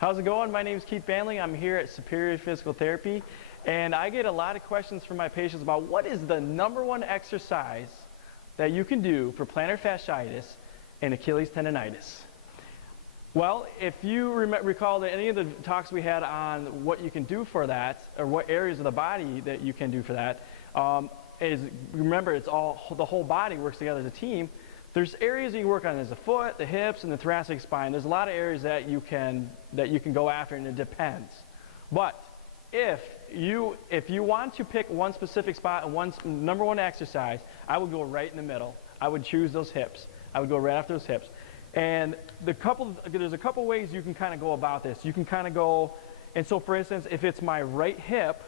How's it going? My name is Keith Banley. I'm here at Superior Physical Therapy, and I get a lot of questions from my patients about what is the #1 exercise that you can do for plantar fasciitis and Achilles tendonitis. Well, if you recall that any of the talks we had on what you can do for that, or what areas of the body that you can do for that, remember it's the whole body works together as a team. There's areas that you work on as the foot, the hips, and the thoracic spine. There's a lot of areas that you can go after, and it depends. But if you want to pick one specific spot and one #1 exercise, I would go right in the middle. I would choose those hips. I would go right after those hips. And there's a couple ways you can kind of go about this. You can kind of go, and so for instance, if it's my right hip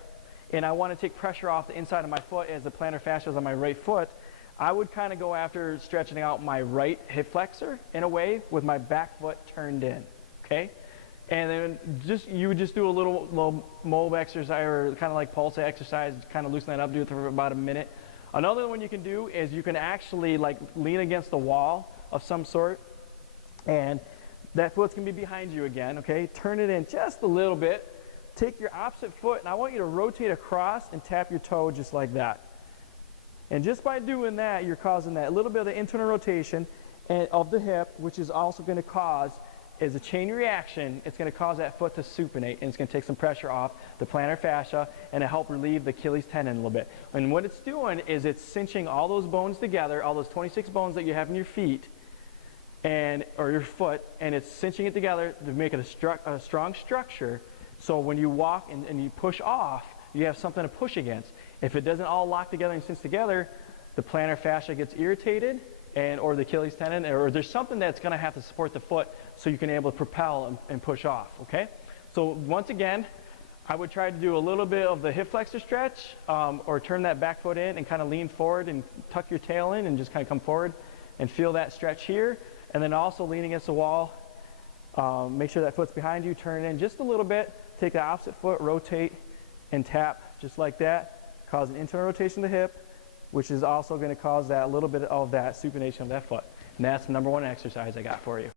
and I want to take pressure off the inside of my foot as the plantar fascia is on my right foot, I would kind of go after stretching out my right hip flexor in a way with my back foot turned in, okay? And then you would just do a little mob exercise, or kind of like pulse exercise, kind of loosen that up, do it for about a minute. Another one you can do is you can actually like lean against the wall of some sort, and that foot's going to be behind you again, okay? Turn it in just a little bit. Take your opposite foot, and I want you to rotate across and tap your toe just like that. And just by doing that, you're causing that little bit of the internal rotation of the hip, which is also going to cause, as a chain reaction, it's going to cause that foot to supinate, and it's going to take some pressure off the plantar fascia and to help relieve the Achilles tendon a little bit. And what it's doing is it's cinching all those bones together, all those 26 bones that you have in your feet, or your foot, and it's cinching it together to make it a strong structure, so when you walk and you push off, you have something to push against. If it doesn't all lock together and cinch together, the plantar fascia gets irritated, or the Achilles tendon, or there's something that's going to have to support the foot so you can be able to propel and push off, okay? So once again, I would try to do a little bit of the hip flexor stretch, or turn that back foot in and kind of lean forward and tuck your tail in and just kind of come forward and feel that stretch here. And then also lean against the wall, make sure that foot's behind you, turn it in just a little bit, take the opposite foot, rotate, and tap just like that, cause an internal rotation of the hip, which is also going to cause that little bit of that supination of that foot. And that's the #1 exercise I got for you.